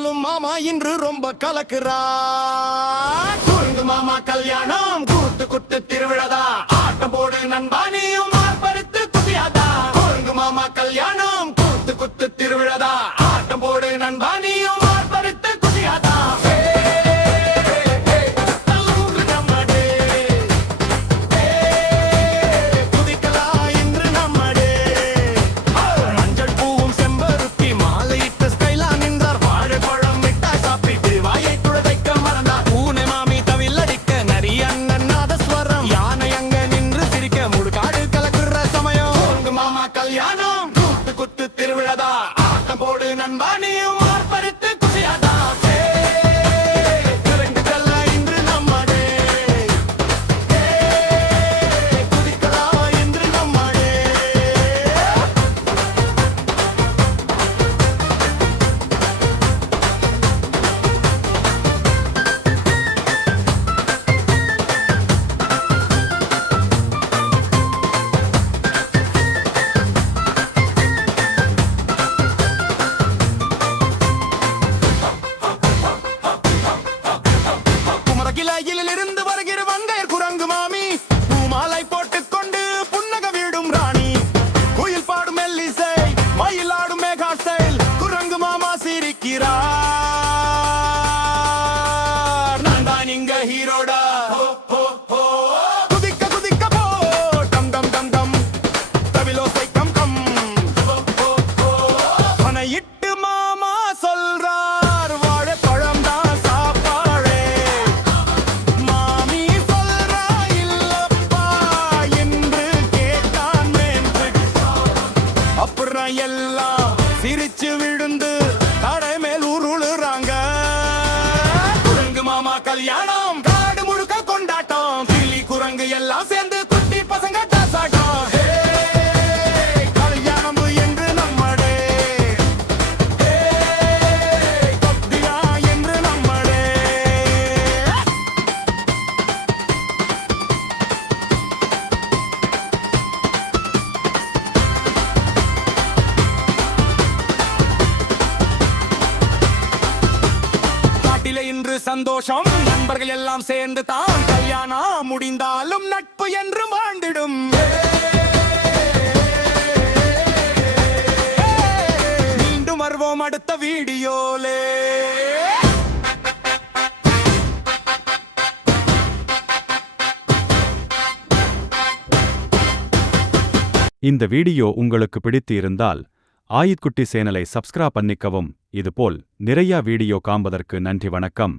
சொல்லும் மாமா இன்று ரொம்ப கலக்குறா. குறுங்கு மாமா கல்யாணம் கூத்து குத்து திருவிழாதா, ஆட்டம் போடு நண்பா நீயும் ஆர்ப்பரித்து குதியாதா. குறுங்கு மாமா கல்யாணம் கூத்து குத்து திருவிழாதா, ஆட்டம் போடு நண்பா நீயும் ஆர்ப்பரித்து குதியாதா. கல்யாணம் கூத்து குத்து திருவிழாதா, ஆட்டம் போடு நண்பா நீயும் ஆர்ப்பரித்து குதியாதா. கலங்குதல்ல இன்று நம்மடே, குதிக்கலாம் இன்று நம்மடே. இருந்து வருகிற வங்கையர் குரங்கு மாமி, பூமாலை போட்டுக் கொண்டு புன்னக வீடும் ராணி. குயில் பாடும் மெல்லிசை, மயிலாடும் மேகா ஸ்டைல், குரங்கு மாமா சிரிக்கிறார். நான் தான் இங்க ஹீரோடா. குதிக்க குதிக்க போ டம் டம் டம் டம், தவிலோசை கம் கம். பனையிட்டு மாமா சொல்றார், வாழைப்பழம் தான் சாப்பாடே. அப்புறம் எல்லாம் சிரிச்சு விழுந்து கடை மேல் உருளுறாங்க. குரங்கு மாமா கல்யாணம் காடு முழுக்க கொண்டாட்டம், கிளி குரங்கு எல்லாம் சேர்ந்து குட்டி பசங்க டாசாட்டம். கல்யாணம் என்று நம்மடே, கொத்தியா என்று நம்மடே. இன்று சந்தோஷம், நண்பர்கள் எல்லாம் சேர்ந்து தான் கல்யாணம் முடிந்தாலும் நட்பு என்று வாழ்ந்திடும். மீண்டும் வருவோம் அடுத்த வீடியோலே. இந்த வீடியோ உங்களுக்கு பிடித்து இருந்தால் ஆயித்குட்டி சேனலை சப்ஸ்கிரைப் பண்ணிக்கவும். இதுபோல் நிறைய வீடியோ காண்பதற்கு நன்றி. வணக்கம்.